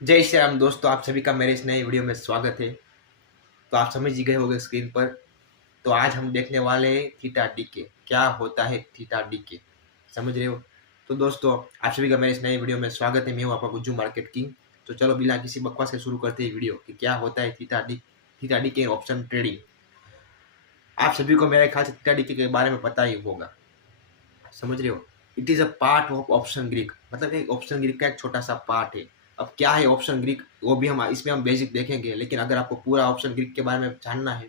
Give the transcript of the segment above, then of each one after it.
जय श्री राम दोस्तों, आप सभी का मेरे इस नए वीडियो में स्वागत है। तो आप समझ ही गए होंगे स्क्रीन पर। तो आज हम देखने वाले हैं थीटा डीके। क्या होता है थीटा डीके, समझ रहे हो? तो दोस्तों, आप सभी का मेरे इस नए वीडियो में स्वागत है। मैं हूँ आपका गुज्जू मार्केट किंग। तो चलो बिना किसी बकवास के शुरू करते हैं वीडियो कि क्या होता है थीटा डीके ऑप्शन ट्रेडिंग। आप सभी को मेरे ख्याल से थीटा डीके के बारे में पता ही होगा, समझ रहे हो? It is a part of option Greek, मतलब एक ऑप्शन ग्रीक का एक छोटा सा पार्ट है। अब क्या है ऑप्शन ग्रीक, वो भी हम बेसिक देखेंगे, लेकिन अगर आपको पूरा ऑप्शन ग्रीक के बारे में जानना है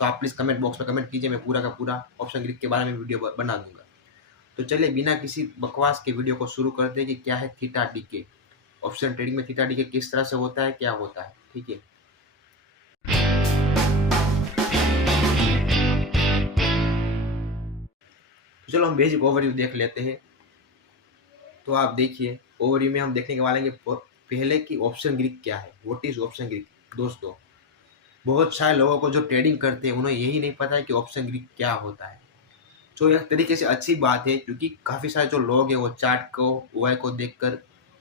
तो आप प्लीज कमेंट बॉक्स में कमेंट कीजिए। मैं पूरा का पूरा ऑप्शन ग्रीक के बारे में वीडियो बना दूंगा। तो चलिए बिना किसी बकवास के वीडियो को शुरू करते हैं कि क्या है थीटा डीके। ऑप्शन ट्रेडिंग में थीटा डीके किस तरह से होता है, क्या होता है, ठीक है? तो चलो हम बेसिक ओवरव्यू देख लेते हैं। तो आप देखिए, ओवरव्यू में हम देखने के वाले पहले कि ऑप्शन ग्रीक क्या है, व्हाट इज ऑप्शन ग्रीक। दोस्तों, बहुत सारे लोगों को जो ट्रेडिंग करते हैं उन्हें यही नहीं पता है कि ऑप्शन ग्रीक क्या होता है। तो एक तरीके से अच्छी बात है, क्योंकि काफ़ी सारे जो लोग हैं वो चार्ट को ओआई को देखकर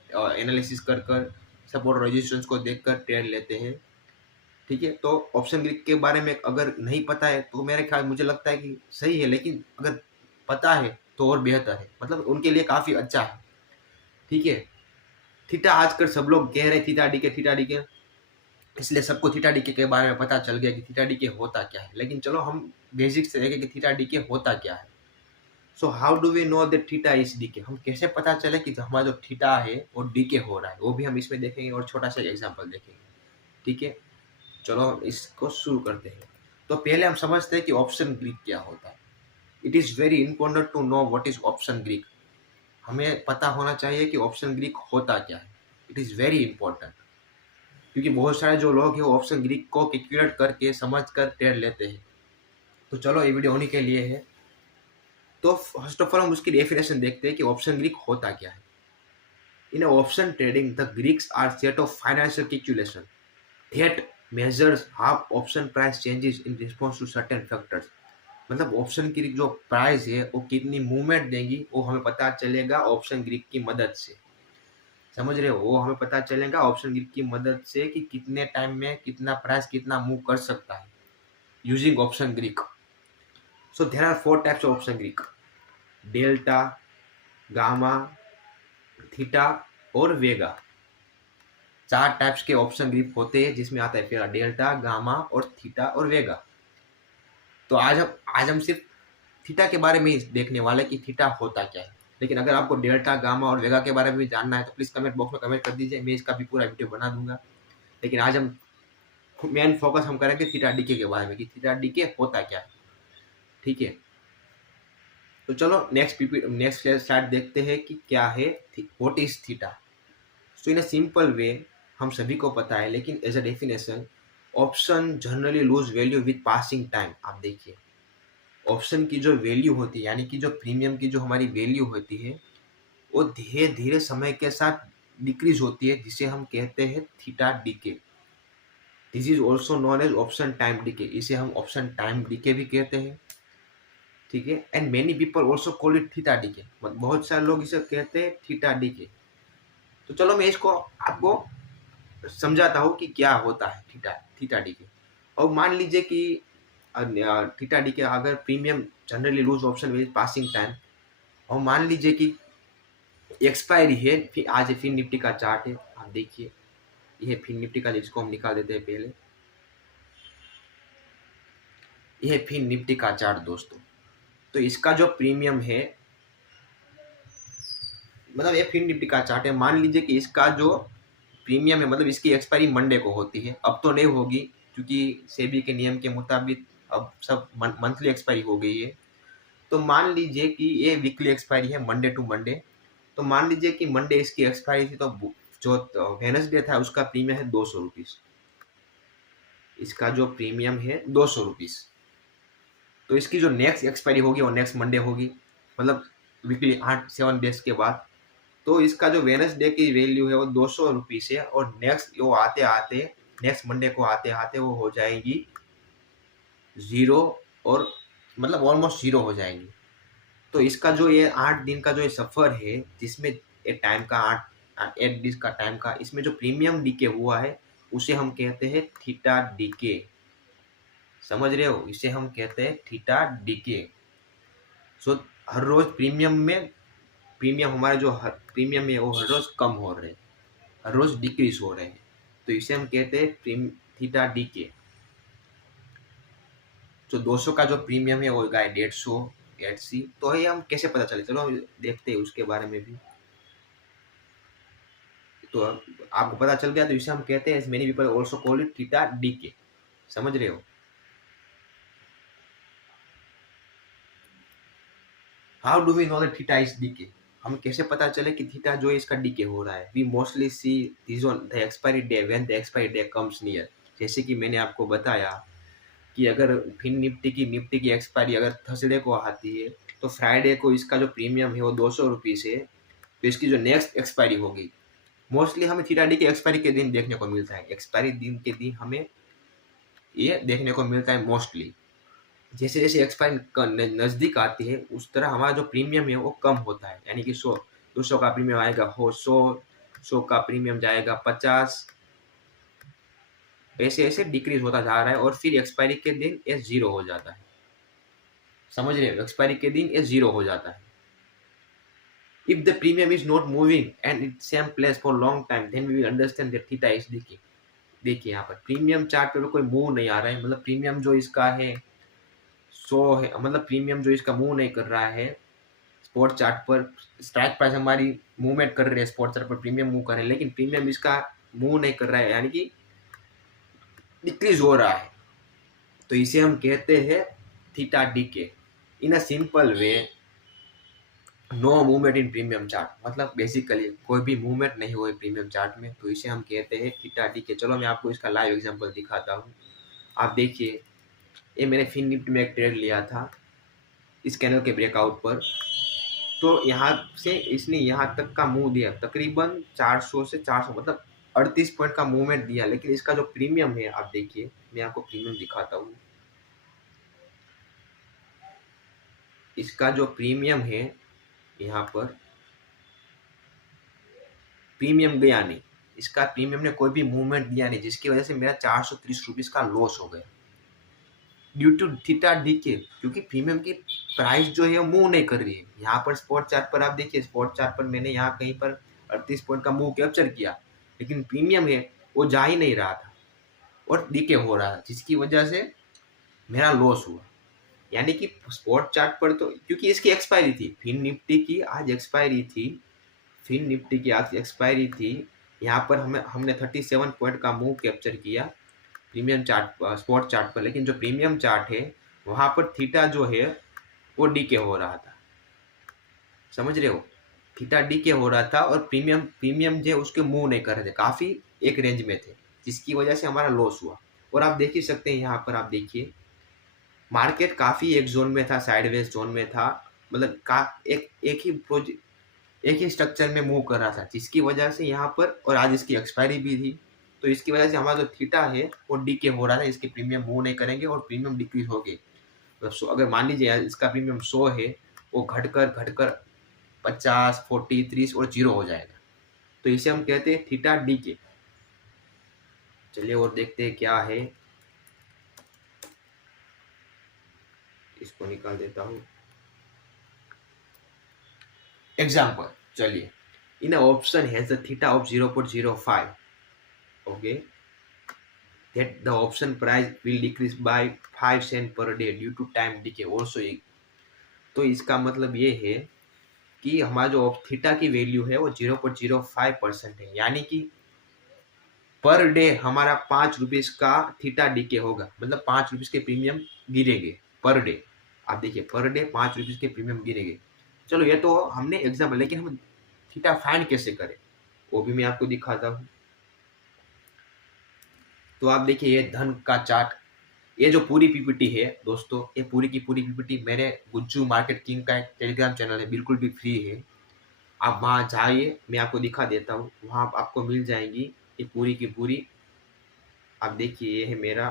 एनालिसिस कर कर सपोर्ट रेजिस्टेंस को देखकर ट्रेड लेते हैं, ठीक है? तो ऑप्शन ग्रीक के बारे में अगर नहीं पता है तो मेरे ख्याल मुझे लगता है कि सही है, लेकिन अगर पता है तो और बेहतर है, मतलब उनके लिए काफ़ी अच्छा है, ठीक है? थीटा आजकल सब लोग कह रहे हैं थीटा डीके, इसलिए सबको थीटा डीके के बारे में पता चल गया कि थीटा डीके होता क्या है। लेकिन चलो हम बेसिक से देखें कि थीटा डीके होता क्या है। So how do we know that theta is decay, हम कैसे पता चले कि हमारा जो थीटा है वो डीके हो रहा है, वो भी हम इसमें देखेंगे और छोटा सा एग्जांपल देखेंगे, ठीक है? चलो हम इसको शुरू करते हैं। तो पहले हम समझते हैं कि ऑप्शन ग्रीक क्या होता है। It is very important to know what is option Greek. हमें पता होना चाहिए कि ऑप्शन ग्रीक होता क्या है। इट इज़ वेरी इंपॉर्टेंट, क्योंकि बहुत सारे जो लोग हैं वो ऑप्शन ग्रीक को कैलकुलेट करके समझ कर ट्रेड लेते हैं। तो चलो ये वीडियो उन्हीं के लिए है। तो फर्स्ट ऑफ ऑल हम उसकी डेफिनेशन देखते हैं कि ऑप्शन ग्रीक होता क्या है। In option trading the Greeks are set of financial calculation that measures how option price changes in response to certain factors. मतलब ऑप्शन की जो प्राइस है वो कितनी मूवमेंट देंगी वो हमें पता चलेगा ऑप्शन ग्रीक की मदद से, समझ रहे हो? वो हमें पता चलेगा ऑप्शन ग्रीक की मदद से कि कितने टाइम में कितना प्राइस कितना मूव कर सकता है using option Greek. So there are four types of option Greek: delta, gamma, theta और वेगा। चार टाइप्स के ऑप्शन ग्रीक होते हैं, जिसमें आता है पहला डेल्टा, गामा और थीटा और वेगा। तो आज हम सिर्फ थीटा के बारे में ही देखने वाले कि थीटा होता क्या है। लेकिन अगर आपको डेल्टा, गामा और वेगा के बारे में भी जानना है तो प्लीज कमेंट बॉक्स में कमेंट कर दीजिए, मैं इसका भी पूरा वीडियो बना दूंगा। लेकिन आज हम मेन फोकस हम करेंगे थीटा डीके के बारे में कि थीटा डीके होता क्या है, ठीक है? तो चलो नेक्स्ट स्लाइड देखते हैं कि क्या है what is theta. So in a simple way, हम सभी को पता है, लेकिन as a definition, option generally lose value with passing time. आप देखिए, ऑप्शन की जो वैल्यू होती है, यानी कि जो प्रीमियम की जो हमारी वैल्यू होती है, वो धीरे धीरे समय के साथ डिक्रीज होती है, जिसे हम कहते हैं theta decay. This is also known as option time decay, इसे हम ऑप्शन टाइम डीके भी कहते हैं, ठीक है? And many people also call it theta DK, बहुत सारे लोग इसे कहते हैं थीटा डीके। तो चलो मैं इसको आपको समझाता हूँ कि क्या होता है थीटा थीटा डीके। और मान लीजिए कि थीटा डीके अगर premium generally lose option with passing time, और मान लीजिए कि एक्सपायरी है, फिर आज फिर निफ्टी का चार्ट है, आप देखिए यह फिर निफ्टी का, जिसको हम निकाल देते हैं पहले, यह फिर निफ्टी का चार्ट दोस्तों। तो इसका जो प्रीमियम है, मतलब ये फिर निफ्टी का चार्ट है, मान लीजिए कि इसका जो प्रीमियम है, मतलब इसकी एक्सपायरी मंडे को होती है। अब तो नहीं होगी, क्योंकि सेबी के नियम के मुताबिक अब सब मंथली एक्सपायरी हो गई है। तो मान लीजिए कि ये वीकली एक्सपायरी है, मंडे टू मंडे। तो मान लीजिए कि मंडे इसकी एक्सपायरी थी, तो जो वेनसडे था उसका प्रीमियम है 200 रुपीज़। इसका जो प्रीमियम है 200 रुपीज़। तो इसकी जो नेक्स्ट एक्सपायरी होगी वो नेक्स्ट मंडे होगी, मतलब वीकली 7 डेज के बाद। तो इसका जो वेनसडे की वैल्यू है वो 200 रुपीज़ है, और नेक्स्ट वो आते आते नेक्स्ट मंडे को आते आते वो हो जाएगी ज़ीरो, और मतलब ऑलमोस्ट ज़ीरो हो जाएगी। तो इसका जो ये 8 दिन का जो ये सफ़र है, जिसमें ये टाइम का 8 डेज का टाइम का, इसमें जो प्रीमियम डीके हुआ है उसे हम कहते हैं थीटा डीके। समझ रहे हो, इसे हम कहते हैं थीटा डीके। सो हर रोज प्रीमियम हमारे जो प्रीमियम है वो हर रोज कम हो रहे हैं, हर रोज डिक्रीज हो रहे हैं, तो इसे हम कहते हैं थीटा डीके। जो 200 का जो प्रीमियम है वो गाय 150 80, तो ये हम कैसे पता चले, चलो हम देखते हैं उसके बारे में भी। तो आपको पता चल गया, तो इसे हम कहते हैं many people also call it theta decay. समझ रहे हो। How do we know that theta is decay, हम कैसे पता चले कि थीटा जो है इसका डीके हो रहा है। We mostly see this on the expiry day when the expiry day comes near. जैसे कि मैंने आपको बताया कि अगर फिन निफ्टी की एक्सपायरी अगर थर्सडे को आती है, तो फ्राइडे को इसका जो प्रीमियम है वो 200 रुपीज़ है, तो इसकी जो नेक्स्ट एक्सपायरी होगी, मोस्टली हमें थीटा डी के एक्सपायरी के दिन देखने को मिलता है। एक्सपायरी दिन के दिन हमें ये देखने को मिलता है मोस्टली। जैसे जैसे एक्सपायरी नज़दीक आती है उस तरह हमारा जो प्रीमियम है वो कम होता है, यानी कि 200 का प्रीमियम आएगा हो 100 का प्रीमियम जाएगा 50, ऐसे ऐसे डिक्रीज होता जा रहा है, और फिर एक्सपायरी के दिन ये जीरो हो जाता है। समझ रहे हो, एक्सपायरी के दिन ये जीरो हो जाता है। If the premium is not moving and it same place for long time, then we will understand that theta is decreasing. देखिए यहाँ पर प्रीमियम चार्ट पे कोई मूव नहीं आ रहा है, मतलब प्रीमियम जो इसका है 100 है, मतलब प्रीमियम जो इसका मूव नहीं कर रहा है स्पॉट चार्ट पर। स्ट्राइक प्राइस हमारी मूवमेंट कर रही है स्पॉट चार्ट पर, प्रीमियम मूव कर रहे हैं, लेकिन प्रीमियम इसका मूव नहीं कर रहा है, यानी कि डिक्रीज हो रहा है, तो इसे हम कहते हैं theta decay. In a simple way, no movement in premium chart, मतलब बेसिकली कोई भी मूवमेंट नहीं हुई प्रीमियम चार्ट में, तो इसे हम कहते हैं थीटा डीके। चलो मैं आपको इसका लाइव एग्जांपल दिखाता हूँ। आप देखिए, ये मैंने फिन निफ्टी में एक ट्रेड लिया था इस कैंडल के ब्रेकआउट पर, तो यहाँ से इसने यहाँ तक का मूव दिया, तकरीबन 400 से 400, मतलब 38 पॉइंट का मूवमेंट दिया, लेकिन इसका जो प्रीमियम है आप देखिए, मैं आपको प्रीमियम दिखाता हूँ। इसका जो प्रीमियम है यहाँ पर प्रीमियम गया नहीं, इसका प्रीमियम ने कोई भी मूवमेंट दिया नहीं, जिसकी वजह से मेरा 430 रुपीज़ का लॉस हो गया ड्यू टू थीटा डीके, क्योंकि प्रीमियम की प्राइस जो है मूव नहीं कर रही है। यहाँ पर स्पॉट चार्ट पर आप देखिए, स्पॉट चार्ट पर मैंने यहाँ कहीं पर 38 पॉइंट का मूव कैप्चर किया, लेकिन प्रीमियम है वो जा ही नहीं रहा था और डीके हो रहा था, जिसकी वजह से मेरा लॉस हुआ। यानी कि स्पॉट चार्ट पर तो, क्योंकि इसकी एक्सपायरी थी, फिन निफ्टी की आज एक्सपायरी थी, फिन निफ्टी की आज एक्सपायरी थी, यहाँ पर हमने 37 पॉइंट का मूव कैप्चर किया प्रीमियम चार्ट स्पॉट चार्ट पर, लेकिन जो प्रीमियम चार्ट है वहाँ पर थीटा जो है वो डीके हो रहा था। समझ रहे हो, थीटा डीके हो रहा था, और प्रीमियम जो उसके मूव नहीं कर रहे थे, काफ़ी एक रेंज में थे, जिसकी वजह से हमारा लॉस हुआ। और आप देख ही सकते हैं यहाँ पर, आप देखिए मार्केट काफ़ी एक जोन में था, साइडवेज जोन में था, मतलब एक ही स्ट्रक्चर में मूव कर रहा था, जिसकी वजह से यहाँ पर, और आज इसकी एक्सपायरी भी थी, तो इसकी वजह से हमारा जो थीटा है वो डीके हो रहा था, इसके प्रीमियम मूव नहीं करेंगे और प्रीमियम डिक्रीज हो गए। मतलब अगर मान लीजिए इसका प्रीमियम 100 है, वो घटकर 50 40 30 और 0 हो जाएगा, तो इसे हम कहते हैं थीटा डीके। चलिए और देखते हैं क्या है, इसको निकाल देता हूँ एग्जाम्पल। चलिए, in option has the theta of 0.05, okay, that the option price will decrease by 5 cent per day due to time decay also। तो इसका मतलब ये है कि हमारा जो थीटा की वैल्यू है वो 0.05% है, यानी कि पर डे हमारा 5 रुपीज़ का थीटा डीके होगा, मतलब 5 रुपीज़ के प्रीमियम गिरेंगे पर डे। आप देखिए पर डे 5 रुपीज़ के प्रीमियम गिरेंगे। चलो ये तो हमने एग्जाम्पल, लेकिन हम थीटा फाइंड कैसे करें वो भी मैं आपको दिखाता हूँ। तो आप देखिए ये धन का चार्ट, ये जो पूरी पीपीटी है दोस्तों, ये पूरी की पूरी पीपीटी मेरे गुज्जू मार्केट किंग का एक टेलीग्राम चैनल है, बिल्कुल भी फ्री है, आप वहाँ जाइए, मैं आपको दिखा देता हूँ, वहाँ आपको मिल जाएंगी ये पूरी की पूरी। आप देखिए ये है मेरा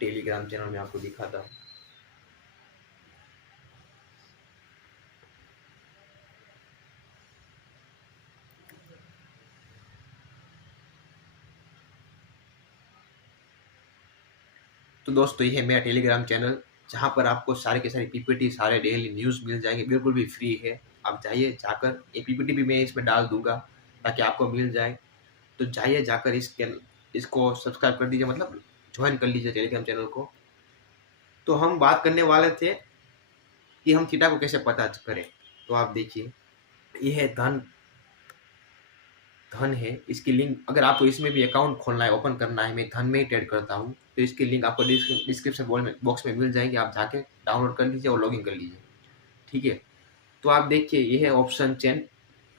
टेलीग्राम चैनल, में आपको दिखाता हूँ। तो दोस्तों ये है मेरा टेलीग्राम चैनल, जहाँ पर आपको सारे के सारे पीपीटी, सारे डेली न्यूज़ मिल जाएंगे, बिल्कुल भी फ्री है। आप जाइए जाकर, ये पीपीटी भी मैं इसमें डाल दूंगा ताकि आपको मिल जाए। तो जाइए जाकर इसको सब्सक्राइब कर दीजिए, मतलब ज्वाइन कर लीजिए टेलीग्राम चैनल को। तो हम बात करने वाले थे कि हम थीटा को कैसे पता करें। तो आप देखिए, ये है धन है, इसकी लिंक, अगर आपको इसमें भी अकाउंट खोलना है, ओपन करना है, मैं धन में ही ट्रेड करता हूँ, तो इसकी लिंक आपको डिस्क्रिप्शन बॉक्स में मिल जाएगी। आप जाके डाउनलोड कर लीजिए और लॉगिन कर लीजिए, ठीक है। तो आप देखिए, ये है ऑप्शन चेन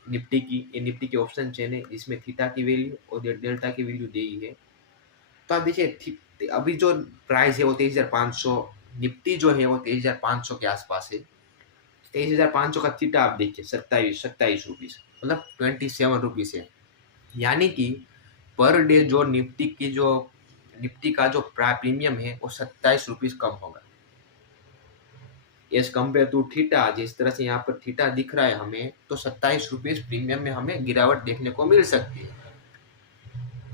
निफ्टी की, ये निफ्टी की ऑप्शन चेन है, जिसमें थीटा की वैल्यू और डेल्टा की वैल्यू दी है। तो आप देखिए, अभी जो प्राइस है वो 23,500, निफ्टी जो है वो 23,500 के आसपास है। 23,500 का थीटा आप देखिए 27 रुपीज़, मतलब 27 रुपीज़ है। यानी कि पर डे जो निफ्टी का जो प्रीमियम है वो 27 रुपीज़ कम होगा एज कम्पेयर टू थीटा। जिस तरह से यहाँ पर थीटा दिख रहा है हमें, तो 27 रुपीज़ प्रीमियम में हमें गिरावट देखने को मिल सकती है,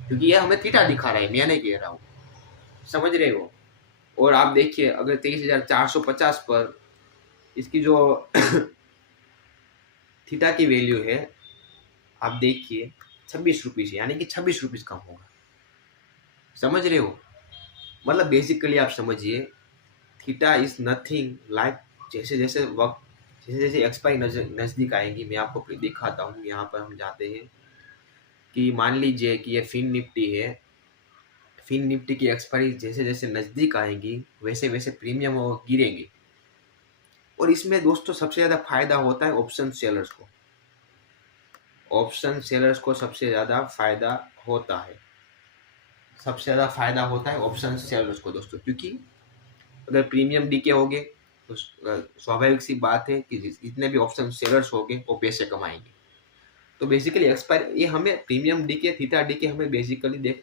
क्योंकि ये हमें थीटा दिखा रहा है, मैं नहीं कह रहा हूँ, समझ रहे हो। और आप देखिए, अगर 23,450 पर इसकी जो थीटा की वैल्यू है, आप देखिए 26 रुपीज़, यानी कि 26 रुपीज़ कम होगा, समझ रहे हो। मतलब बेसिकली आप समझिए, थीटा इज नथिंग लाइक, जैसे जैसे वक्त, जैसे जैसे एक्सपायरी नज़दीक आएंगी, मैं आपको दिखाता हूँ। यहाँ पर हम जाते हैं कि मान लीजिए कि ये फिन निफ्टी है, फिन निफ्टी की एक्सपायरी जैसे जैसे नज़दीक आएंगी वैसे वैसे प्रीमियम वो गिरेंगे। और इसमें दोस्तों सबसे ज़्यादा फायदा होता है ऑप्शन सेलर्स को, ऑप्शन सेलर्स को सबसे ज़्यादा फायदा होता है, सबसे ज़्यादा फायदा होता है ऑप्शन सेलर्स को दोस्तों, क्योंकि अगर प्रीमियम डीके हो गए तो स्वाभाविक सी बात है कि जितने भी ऑप्शन सेलर्स हो गए वो पैसे कमाएंगे। तो बेसिकली एक्सपायर, ये हमें प्रीमियम डीके, थीटा डीके हमें बेसिकली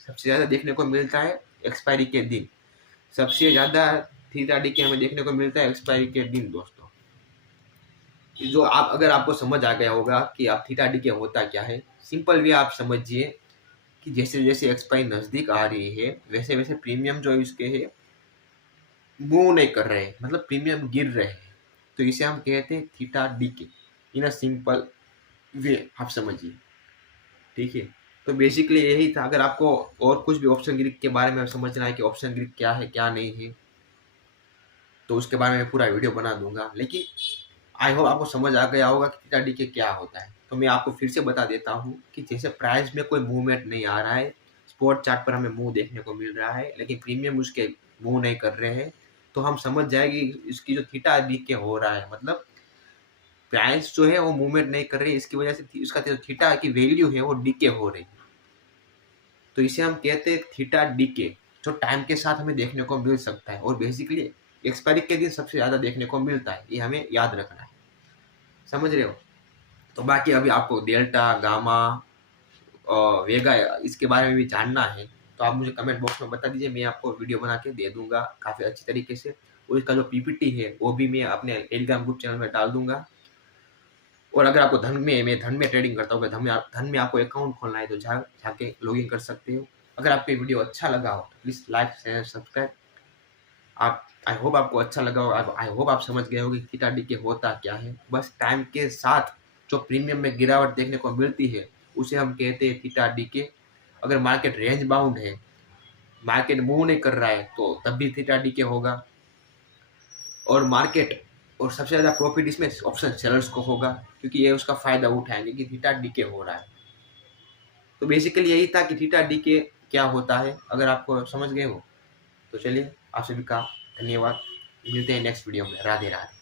सबसे ज़्यादा देखने को मिलता है एक्सपायरी के दिन, सबसे ज़्यादा थीटा डीके हमें देखने को मिलता है एक्सपायरी के दिन दोस्तों। जो आप, अगर आपको समझ आ गया होगा कि आप थीटा डीके होता क्या है, सिंपल वे आप समझिए कि जैसे जैसे एक्सपायरी नज़दीक आ रही है वैसे वैसे प्रीमियम जो इसके है मूव नहीं कर रहे हैं, मतलब प्रीमियम गिर रहे हैं। तो इसे हम कहते हैं theta decay, in a simple वे, आप समझिए, ठीक है। तो बेसिकली यही था। अगर आपको और कुछ भी ऑप्शन ग्रीक के बारे में समझना है कि ऑप्शन ग्रीक क्या है क्या नहीं है, तो उसके बारे में पूरा वीडियो बना दूंगा। लेकिन आई होप आपको समझ आ गया होगा कि थीटा डीके क्या होता है। तो मैं आपको फिर से बता देता हूँ कि जैसे प्राइस में कोई मूवमेंट नहीं आ रहा है, स्पॉट चार्ट पर हमें मूव देखने को मिल रहा है, लेकिन प्रीमियम उसके मूव नहीं कर रहे हैं, तो हम समझ जाएंगे इसकी जो थीटा डीके हो रहा है, मतलब प्राइस जो है वो मूवमेंट नहीं कर रही है, इसकी वजह से इसका जो थीटा की वैल्यू है वो डीके हो रही है। तो इसे हम कहते हैं थीटा डीके, जो टाइम के साथ हमें देखने को मिल सकता है, और बेसिकली एक्सपायरी के दिन सबसे ज़्यादा देखने को मिलता है, ये हमें याद रखना है, समझ रहे हो। तो बाकी अभी आपको डेल्टा, गामा और वेगा इसके बारे में भी जानना है, तो आप मुझे कमेंट बॉक्स में बता दीजिए, मैं आपको वीडियो बना के दे दूंगा काफ़ी अच्छी तरीके से। और इसका जो पीपीटी है वो भी मैं अपने टेलीग्राम ग्रुप चैनल में डाल दूंगा। और अगर आपको मैं धन में ट्रेडिंग करता हूँ, धन में आपको अकाउंट खोलना है तो जाके लॉगिन कर सकते हो। अगर आपको वीडियो अच्छा लगा हो तो प्लीज़ लाइक शेयर सब्सक्राइब। आप, आई होप आपको अच्छा लगा हो, आई होप आप समझ गए हो कि थीटा डीके होता क्या है। बस टाइम के साथ जो प्रीमियम में गिरावट देखने को मिलती है उसे हम कहते हैं थीटा डीके। अगर मार्केट रेंज बाउंड है, मार्केट मूव नहीं कर रहा है, तो तब भी थीटा डीके होगा। और सबसे ज़्यादा प्रॉफिट इसमें ऑप्शन सेलर्स को होगा, क्योंकि ये उसका फ़ायदा उठाएंगे कि थीटा डीके हो रहा है। तो बेसिकली यही था कि थीटा डीके क्या होता है। अगर आपको समझ गए हो तो चलिए, आप सभी का धन्यवाद। मिलते हैं नेक्स्ट वीडियो में। राधे राधे।